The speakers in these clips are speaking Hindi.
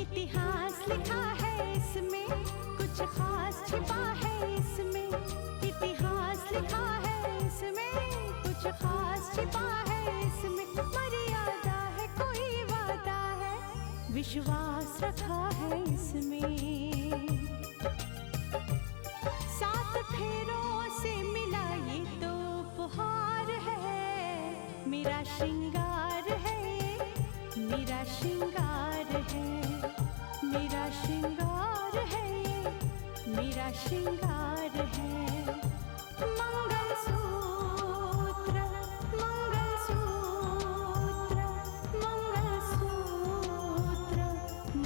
इतिहास लिखा है इसमें, कुछ खास छिपा है इसमें। इतिहास लिखा है इसमें, कुछ खास छिपा है इसमें। मर्यादा है, कोई वादा है, विश्वास रखा है इसमें। सात फेरों से मिला ये तो उपहार है, मेरा श्रृंगार है, मेरा श्रृंगार है, मेरा श्रृंगार है, मेरा श्रृंगार है। मंगलसूत्र, मंगलसूत्र, मंगलसूत्र,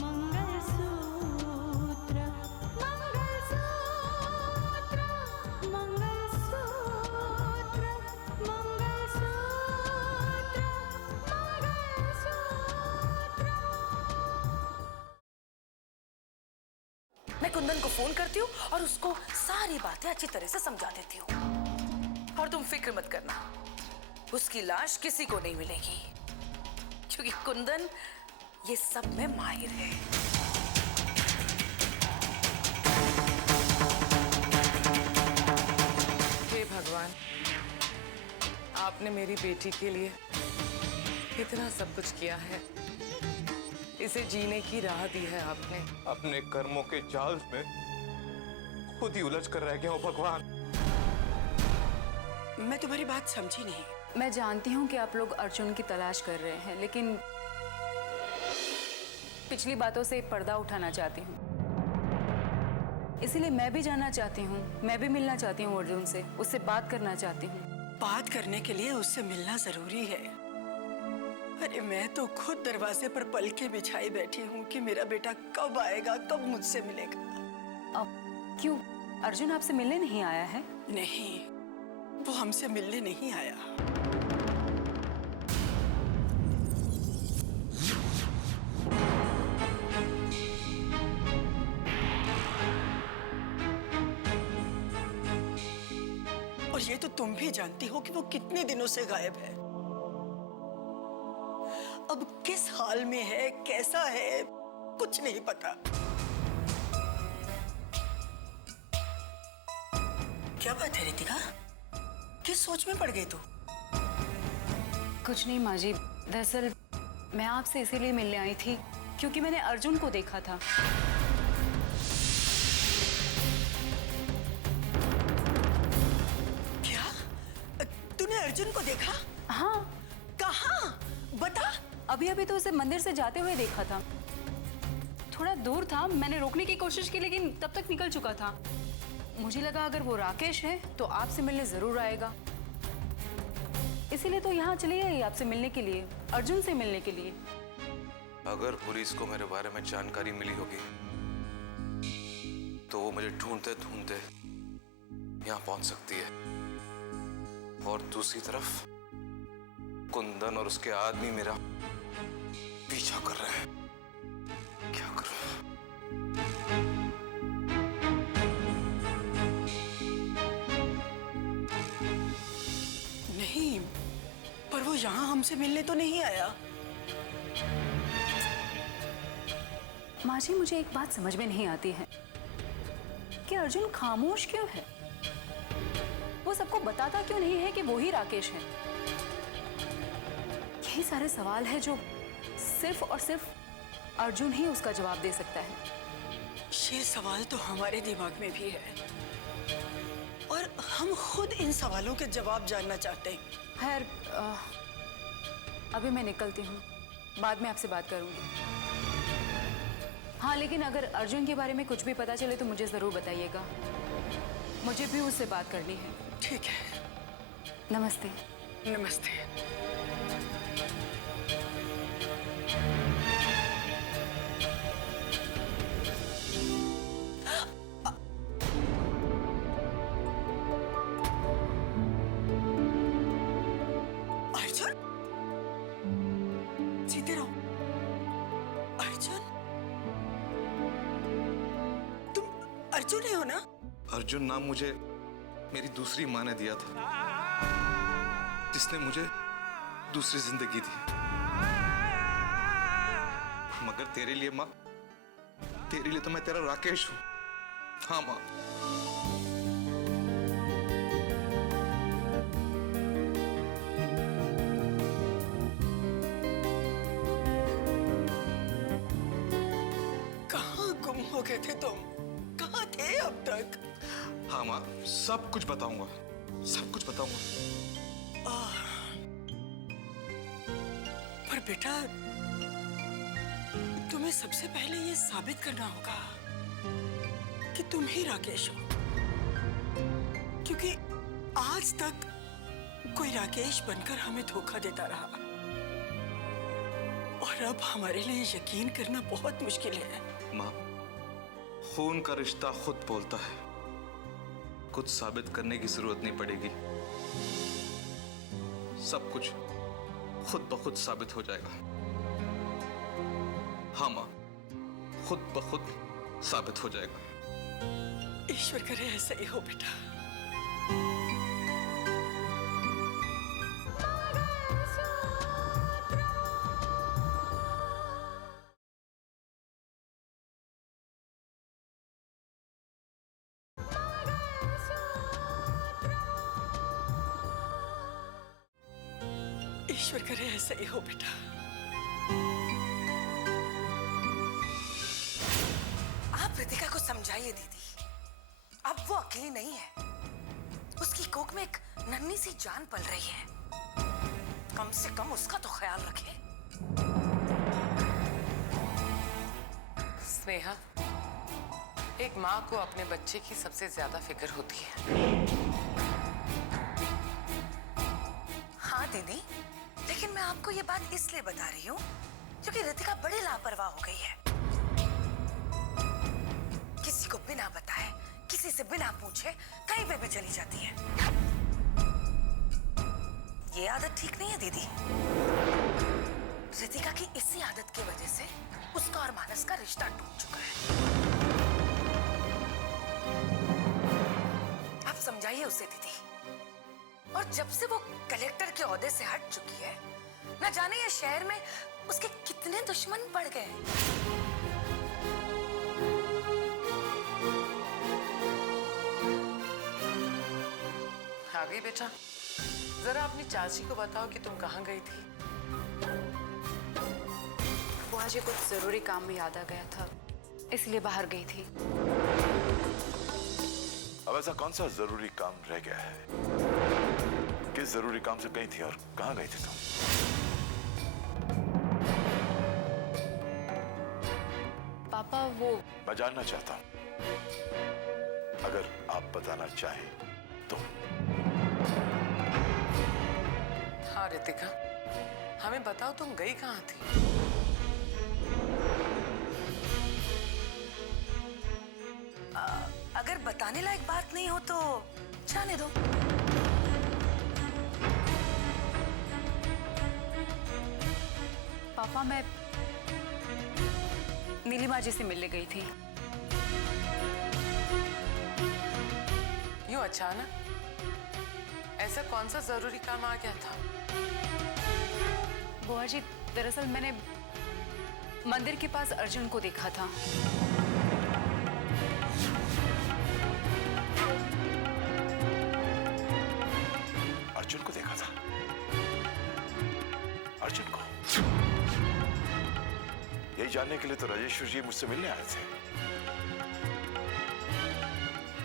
मंगलसूत्र, मंगलसूत्र, मंगलसूत्र, मंगलसूत्र। मैं कुंदन को फोन करती हूँ और उसको सारी बातें अच्छी तरह से समझा देती हूँ। और तुम फिक्र मत करना, उसकी लाश किसी को नहीं मिलेगी, क्योंकि कुंदन ये सब में माहिर है। हे भगवान, आपने मेरी बेटी के लिए इतना सब कुछ किया है, इसे जीने की राह दी है आपने। अपने कर्मों के जाल में खुद ही उलझ कर रह गया हूं भगवान। मैं तुम्हारी बात समझी नहीं। मैं जानती हूँ कि आप लोग अर्जुन की तलाश कर रहे हैं, लेकिन पिछली बातों से पर्दा उठाना चाहती हूँ। इसीलिए मैं भी जानना चाहती हूँ, मैं भी मिलना चाहती हूँ अर्जुन से, उससे बात करना चाहती हूँ। बात करने के लिए उससे मिलना जरूरी है। अरे मैं तो खुद दरवाजे पर पलके बिछाई बैठी हूँ कि मेरा बेटा कब आएगा, कब मुझसे मिलेगा। अब क्यों अर्जुन आपसे मिलने नहीं आया है? नहीं, वो हमसे मिलने नहीं आया। और ये तो तुम भी जानती हो कि वो कितने दिनों से गायब है। अब किस हाल में है, कैसा है, कुछ नहीं पता। क्या बात है रितिका, किस सोच में पड़ गई तू? कुछ नहीं माँ जी, दरअसल मैं आपसे इसीलिए मिलने आई थी क्योंकि मैंने अर्जुन को देखा था। क्या? तूने अर्जुन को देखा? हाँ। कहाँ? बता। अभी अभी तो उसे मंदिर से जाते हुए देखा था। थोड़ा दूर था, मैंने रोकने की कोशिश की लेकिन तब तक निकल चुका था। मुझे लगा अगर वो राकेश है तो आपसे मिलने जरूर आएगा, इसीलिए तो यहाँ चली आई आपसे मिलने के लिए, अर्जुन से मिलने के लिए। अगर पुलिस को मेरे बारे में जानकारी मिली होगी तो वो मुझे ढूंढते ढूंढते यहाँ पहुंच सकती है। और दूसरी तरफ कुंदन और उसके आदमी मेरा पीछा कर रहे हैं। क्या करूं? नहीं, पर वो यहाँ हमसे मिलने तो नहीं आया। माँ जी, मुझे एक बात समझ में नहीं आती है कि अर्जुन खामोश क्यों है? वो सबको बताता क्यों नहीं है कि वो ही राकेश है? यही सारे सवाल है जो सिर्फ और सिर्फ अर्जुन ही उसका जवाब दे सकता है। ये सवाल तो हमारे दिमाग में भी है और हम खुद इन सवालों के जवाब जानना चाहते हैं। खैर, अभी मैं निकलती हूँ, बाद में आपसे बात करूंगी। हाँ, लेकिन अगर अर्जुन के बारे में कुछ भी पता चले तो मुझे जरूर बताइएगा, मुझे भी उससे बात करनी है। ठीक है। नमस्ते। नमस्ते। अर्जुन, जीते रहो। अर्जुन, तुम अर्जुन ही हो ना? अर्जुन नाम मुझे मेरी दूसरी माँ ने दिया था, जिसने मुझे दूसरी जिंदगी दी। मगर तेरे लिए माँ तेरे लिए तो मैं तेरा राकेश हूं। हाँ माँ। कहाँ गुम हो गए थे तुम? कहाँ थे अब तक? हाँ माँ, सब कुछ बताऊंगा, सब कुछ बताऊंगा। पर बेटा, तुम्हें सबसे पहले ये साबित करना होगा कि तुम ही राकेश हो, क्योंकि आज तक कोई राकेश बनकर हमें धोखा देता रहा और अब हमारे लिए यकीन करना बहुत मुश्किल है। माँ, खून का रिश्ता खुद बोलता है, कुछ साबित करने की जरूरत नहीं पड़ेगी, सब कुछ खुद ब खुद साबित हो जाएगा। हाँ माँ, खुद ब खुद साबित हो जाएगा। ईश्वर करे ऐसा ही हो बेटा। ईश्वर करे ऐसा ही हो बेटा। आप रितिका को समझाइए दीदी, अब वो अकेली नहीं है, उसकी कोख में एक नन्ही सी जान पल रही है, कम से कम उसका तो ख्याल रखे। स्नेहा, एक माँ को अपने बच्चे की सबसे ज्यादा फिक्र होती है। हाँ दीदी, लेकिन मैं आपको ये बात इसलिए बता रही हूँ क्योंकि रितिका बड़ी लापरवाह हो गई है। किसी को बिना बताए, किसी से बिना पूछे कहीं पे भी चली जाती है। ये आदत ठीक नहीं है दीदी। रितिका की इसी आदत की वजह से उसका और मानस का रिश्ता टूट चुका है। आप समझाइए उसे दीदी। और जब से वो कलेक्टर के ओहदे से हट चुकी है, न जाने ये शहर में उसके कितने दुश्मन पड़ गए। आ गई बेटा, जरा अपनी चाची को बताओ कि तुम कहाँ गई थी। बुआ जी, कुछ जरूरी काम में याद आ गया था, इसलिए बाहर गई थी। अब ऐसा कौन सा जरूरी काम रह गया है? किस जरूरी काम से गई थी और कहाँ गई थी तुम? पापा, वो मैं जानना चाहता हूँ, अगर आप बताना चाहें तो। हाँ रितिका, हमें बताओ तुम गई कहाँ थी? अगर बताने लायक बात नहीं हो तो जाने दो। पापा, मैं नीलिमा जी से मिलने गई थी। यूं अचानक? ऐसा कौन सा जरूरी काम आ गया था? बुआ जी, दरअसल मैंने मंदिर के पास अर्जुन को देखा था। अर्जुन को देखा था? अर्जुन को? यही जानने के लिए तो राजेश्वर जी मुझसे मिलने आए थे।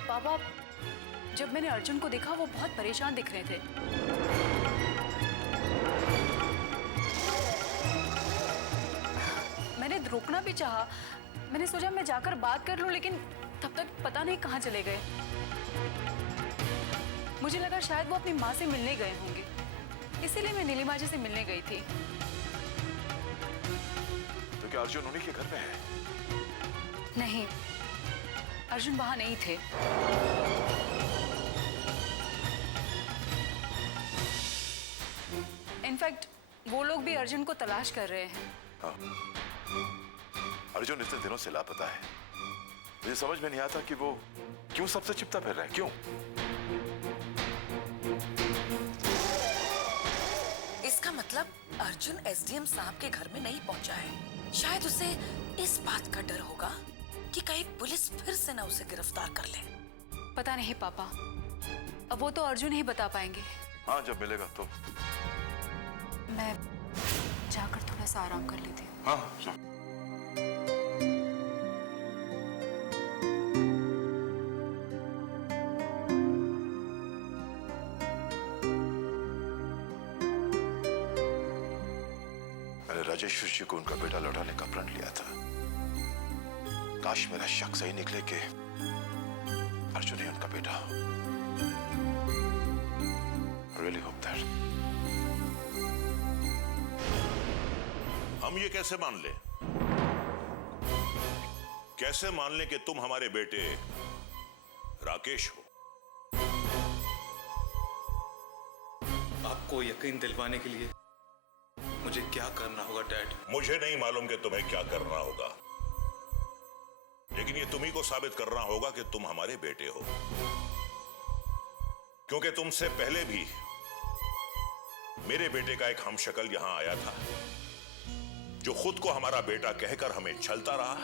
पापा, जब मैंने अर्जुन को देखा वो बहुत परेशान दिख रहे थे। मैंने रोकना भी चाहा, मैंने सोचा मैं जाकर बात कर लूं, लेकिन तब तक पता नहीं कहाँ चले गए। मुझे लगा शायद वो अपनी माँ से मिलने गए होंगे, इसीलिए मैं नीलिमा जी से मिलने गई थी। तो क्या अर्जुन उन्हीं के घर में है? नहीं, अर्जुन वहां नहीं थे। इनफैक्ट वो लोग भी अर्जुन को तलाश कर रहे हैं। हाँ। अर्जुन इतने दिनों से लापता है, मुझे समझ में नहीं आता कि वो क्यों सबसे चिपता फिर रहा है, क्यों? इसका मतलब अर्जुन एसडीएम साहब के घर में नहीं पहुंचा है। शायद उसे इस बात का डर होगा कि कहीं पुलिस फिर से ना उसे गिरफ्तार कर ले। पता नहीं पापा, अब वो तो अर्जुन ही बता पाएंगे। हाँ, जब मिलेगा तो। मैं जाकर थोड़ा सा आराम कर लेती हूँ। हाँ, चल। मैंने राजेश्वर जी को उनका बेटा लौटाने का प्रण लिया था। काश मेरा शक सही निकले कि अर्जुन ही उनका बेटा हो। I really hope that. हम ये कैसे मान ले? कैसे मान ले कि तुम हमारे बेटे राकेश हो? आपको यकीन दिलवाने के लिए मुझे क्या करना होगा डैड? मुझे नहीं मालूम कि तुम्हें क्या करना होगा, लेकिन ये तुम्ही को साबित करना होगा कि तुम हमारे बेटे हो, क्योंकि तुमसे पहले भी मेरे बेटे का एक हमशक्ल यहां आया था जो खुद को हमारा बेटा कहकर हमें छलता रहा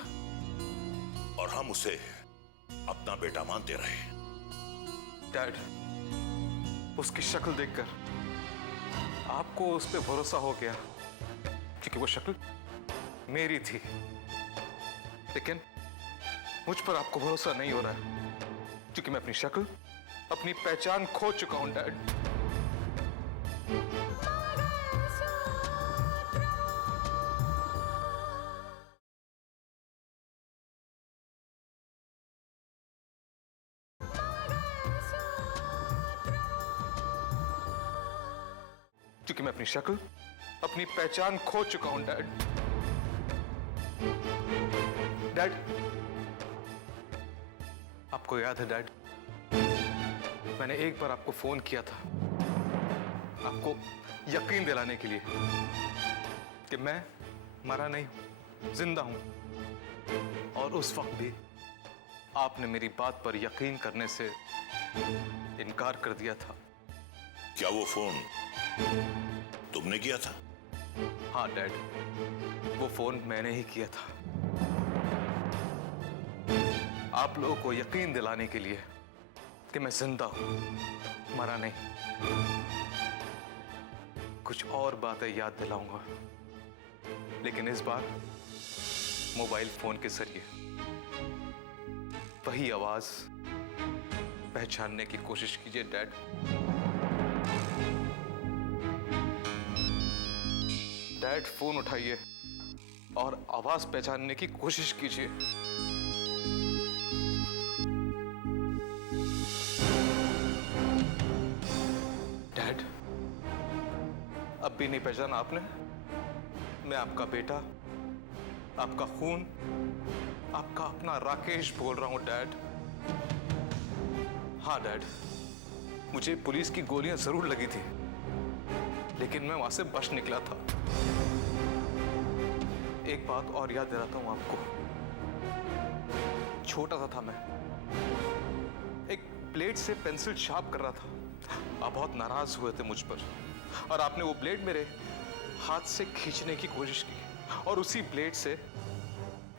और हम उसे अपना बेटा मानते रहे। डैड, उसकी शक्ल देखकर आपको उस पर भरोसा हो गया क्योंकि वो शक्ल मेरी थी, लेकिन मुझ पर आपको भरोसा नहीं हो रहा है क्योंकि मैं अपनी शक्ल, अपनी पहचान खो चुका हूं डैड। क्योंकि मैं अपनी शक्ल, अपनी पहचान खो चुका हूं डैड। डैड, आपको याद है डैड, मैंने एक बार आपको फोन किया था आपको यकीन दिलाने के लिए कि मैं मरा नहीं हूं, जिंदा हूं, और उस वक्त भी आपने मेरी बात पर यकीन करने से इनकार कर दिया था। क्या वो फोन तुमने किया था? हाँ डैड, वो फोन मैंने ही किया था, आप लोगों को यकीन दिलाने के लिए कि मैं जिंदा हूं, मरा नहीं। कुछ और बातें याद दिलाऊंगा, लेकिन इस बार मोबाइल फोन के जरिए वही आवाज पहचानने की कोशिश कीजिए डैड। डैड, फोन उठाइए और आवाज पहचानने की कोशिश कीजिए। डैड, अब भी नहीं पहचाना आपने? मैं आपका बेटा, आपका खून, आपका अपना राकेश बोल रहा हूं डैड। हाँ डैड, मुझे पुलिस की गोलियां जरूर लगी थी, लेकिन मैं वहां से बच निकला था। एक बात और याद दिलाता हूं आपको, छोटा सा था मैं, एक ब्लेड से पेंसिल शार्प कर रहा था। आप बहुत नाराज हुए थे मुझ पर और आपने वो ब्लेड मेरे हाथ से खींचने की कोशिश की और उसी ब्लेड से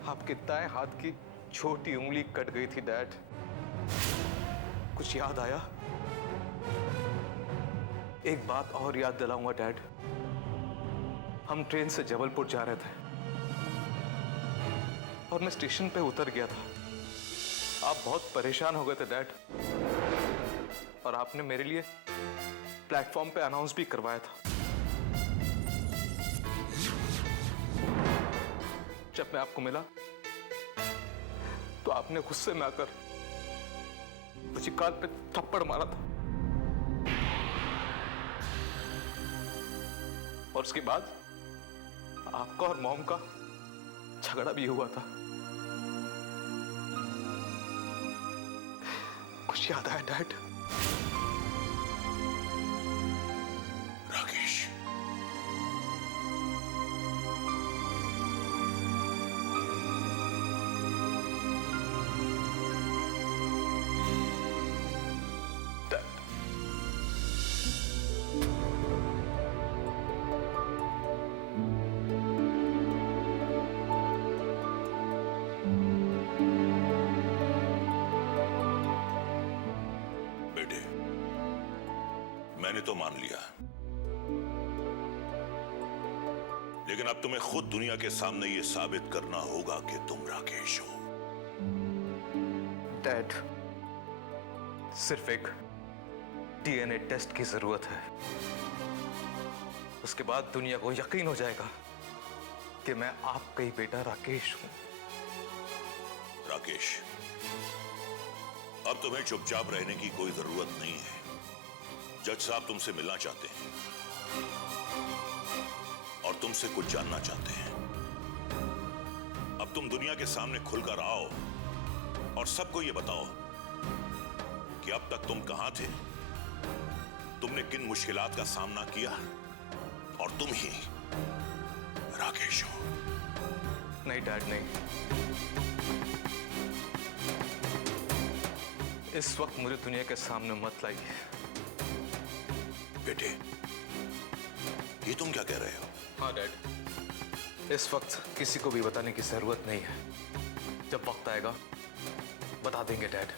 आपके दाएं हाथ की छोटी उंगली कट गई थी डैड। कुछ याद आया? एक बात और याद दिलाऊंगा डैड, हम ट्रेन से जबलपुर जा रहे थे और मैं स्टेशन पे उतर गया था। आप बहुत परेशान हो गए थे डैड और आपने मेरे लिए प्लेटफॉर्म पे अनाउंस भी करवाया था। जब मैं आपको मिला तो आपने गुस्से में आकर मुझे गाल पे थप्पड़ मारा था और उसके बाद आपका और मॉम का झगड़ा भी हुआ था। कुछ याद आया डैड? राकेश, डैड, मैंने तो मान लिया, लेकिन अब तुम्हें खुद दुनिया के सामने ये साबित करना होगा कि तुम राकेश हो। डैड, सिर्फ एक डीएनए टेस्ट की जरूरत है। उसके बाद दुनिया को यकीन हो जाएगा कि मैं आपका ही बेटा राकेश हूं। राकेश, अब तुम्हें चुपचाप रहने की कोई जरूरत नहीं है। जज साहब तुमसे मिलना चाहते हैं और तुमसे कुछ जानना चाहते हैं। अब तुम दुनिया के सामने खुलकर आओ और सबको ये बताओ कि अब तक तुम कहां थे, तुमने किन मुश्किलात का सामना किया, और तुम ही राकेश हो। नहीं डैड, नहीं। इस वक्त मुझे दुनिया के सामने मत लाइए। बेटे, ये तुम क्या कह रहे हो? हाँ डैड, इस वक्त किसी को भी बताने की जरूरत नहीं है। जब वक्त आएगा बता देंगे डैड।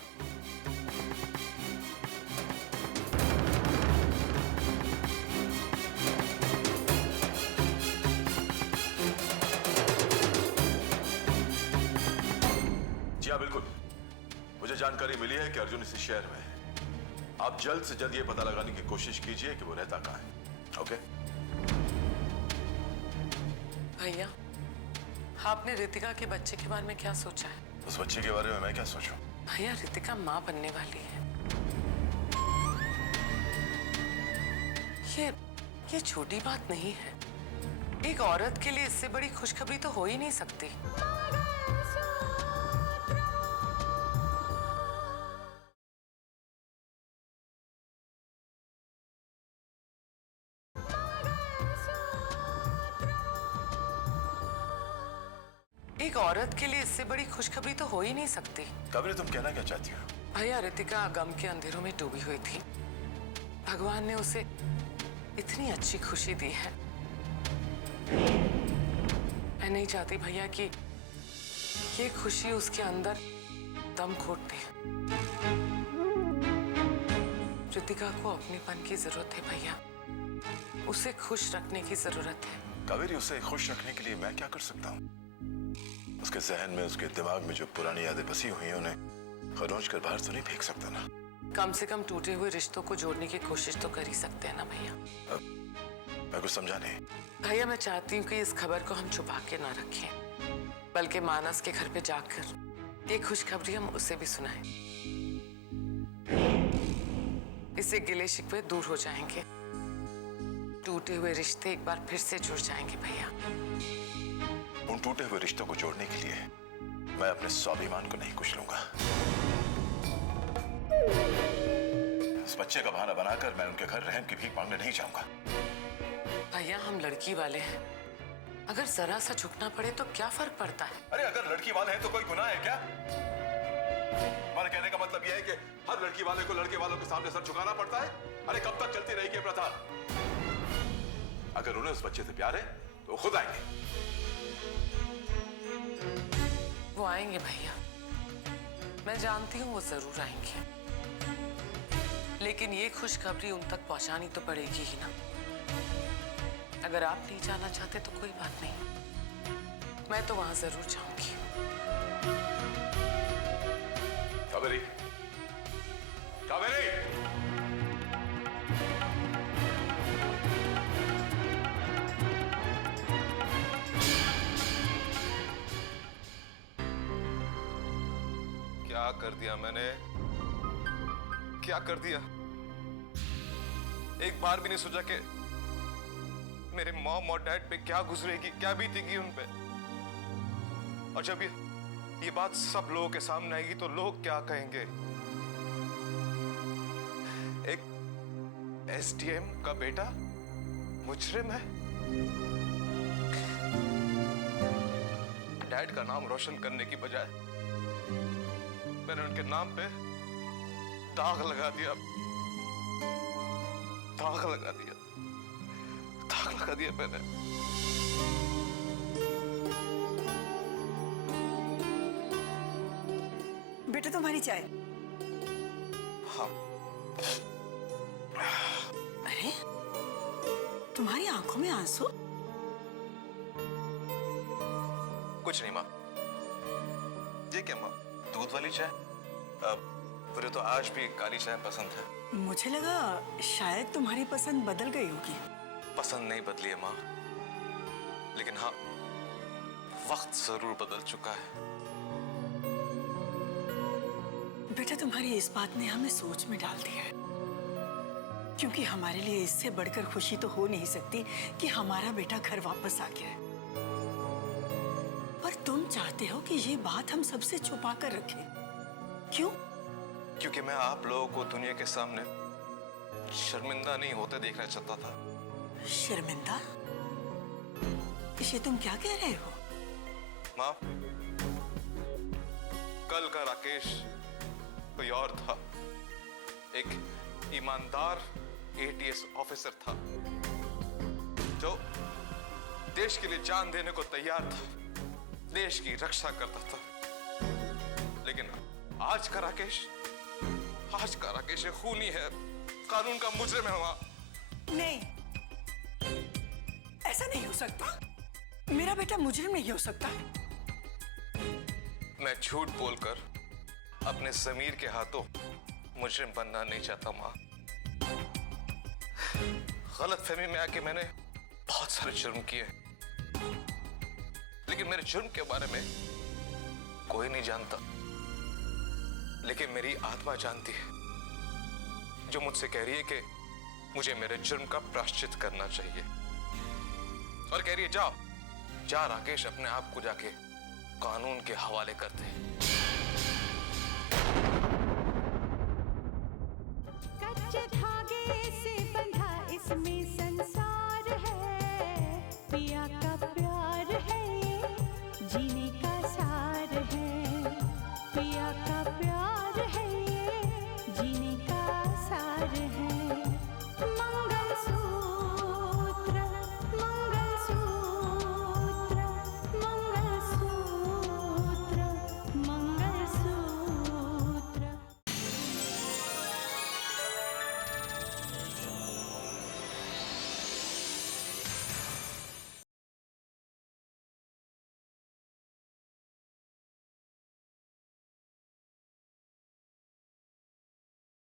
जी हाँ, बिल्कुल। मुझे जानकारी मिली है कि अर्जुन इसी शहर में है। आप जल्द से जल्द ये पता लगाने की कोशिश कीजिए कि वो रहता कहाँ है। ओके? भैया, आपने रितिका के बच्चे के बारे में क्या सोचा है? उस बच्चे के बारे में मैं क्या सोचूं? भैया, रितिका माँ बनने वाली है। ये छोटी बात नहीं है। एक औरत के लिए इससे बड़ी खुशखबरी तो हो ही नहीं सकती। एक औरत के लिए इससे बड़ी खुशखबरी तो हो ही नहीं सकती। कावेरी, तुम कहना क्या चाहती हो? भैया, रितिका गम के अंधेरों में डूबी हुई थी। भगवान ने उसे इतनी अच्छी खुशी दी है। मैं नहीं चाहती भैया कि ये खुशी उसके अंदर दम घोट दे। रितिका को अपनेपन की जरूरत है भैया। उसे खुश रखने की जरूरत है। कावेरी, उसे खुश रखने के लिए मैं क्या कर सकता हूँ? उसके जहन में, उसके दिमाग में जो पुरानी यादें बसी हुई हैं, उन्हें खरोंच कर बाहर तो नहीं फेंक सकता ना। कम से कम टूटे हुए रिश्तों को जोड़ने की कोशिश तो कर ही सकते हैं ना भैया। मैं कुछ समझा नहीं। भैया, मैं चाहती हूँ कि इस खबर को हम छुपा के ना रखें, बल्कि मानस के घर पे जाकर ये खुशखबरी हम उसे भी सुनाएं। इससे गिले शिकवे दूर हो जाएंगे, टूटे हुए रिश्ते एक बार फिर से जुड़ जाएंगे भैया। उन टूटे हुए रिश्तों को जोड़ने के लिए मैं अपने स्वाभिमान को नहीं कुचलूंगा। इस बच्चे का बहाना बनाकर मैं उनके घर रहम की भीख मांगने नहीं जाऊंगा। भैया, हम लड़की वाले हैं। अगर जरा सा झुकना पड़े तो क्या फर्क पड़ता है? अरे, अगर लड़की वाले हैं तो कोई गुनाह है क्या? हमारे कहने का मतलब यह है कि हर लड़की वाले को लड़के वालों के सामने सर झुकाना पड़ता है? अरे, कब तक चलती रहेगी ये प्रथा? अगर उन्हें उस बच्चे से प्यार है तो वो खुद आएंगे। वो आएंगे भैया, मैं जानती हूँ वो जरूर आएंगे, लेकिन ये खुशखबरी उन तक पहुंचानी तो पड़ेगी ही ना। अगर आप नहीं जाना चाहते तो कोई बात नहीं, मैं तो वहां जरूर जाऊंगी। कावेरी, कावेरी! क्या कर दिया मैंने? क्या कर दिया? एक बार भी नहीं सोचा कि मेरे मॉम और डैड पे क्या गुजरेगी, क्या बीतेगी उन पे। और जब ये बात सब लोगों के सामने आएगी तो लोग क्या कहेंगे? एक एसडीएम का बेटा मुजरिम है। डैड का नाम रोशन करने की बजाय मैंने उनके नाम पे दाग लगा दिया। दाग लगा दिया, दाग लगा दिया मैंने। बेटा, तुम्हारी चाय। हाँ। तुम्हारी आंखों में आंसू? कुछ नहीं माँ। ये क्या माँ, दूध वाली चाय? मुझे तो आज भी काली चाय पसंद है। मुझे लगा शायद तुम्हारी पसंद बदल गई होगी। पसंद नहीं बदली है माँ, लेकिन हाँ, वक्त जरूर बदल चुका है। बेटा, तुम्हारी इस बात ने हमें सोच में डाल दिया है, क्योंकि हमारे लिए इससे बढ़कर खुशी तो हो नहीं सकती कि हमारा बेटा घर वापस आ गया है। पर तुम चाहते हो कि ये बात हम सबसे छुपा कर रखें। क्यों? क्योंकि मैं आप लोगों को दुनिया के सामने शर्मिंदा नहीं होते देखना चाहता था। शर्मिंदा? इसे तुम क्या कह रहे हो? माँ, कल का राकेश कोई और था। एक ईमानदार एटीएस ऑफिसर था जो देश के लिए जान देने को तैयार था, देश की रक्षा करता था। लेकिन आज का राकेश खूनी है, कानून का मुजरिम है। वहां नहीं, ऐसा नहीं हो सकता। मेरा बेटा मुजरिम नहीं हो सकता। मैं झूठ बोलकर अपने ज़मीर के हाथों मुजरिम बनना नहीं चाहता माँ। गलतफहमी में आके मैंने बहुत सारे जुर्म किए, लेकिन मेरे जुर्म के बारे में कोई नहीं जानता। लेकिन मेरी आत्मा जानती है, जो मुझसे कह रही है कि मुझे मेरे जुर्म का प्रायश्चित करना चाहिए। और कह रही है, जा राकेश, अपने आप को जाके कानून के हवाले कर दे। कच्चे धागे से बंधा इसमें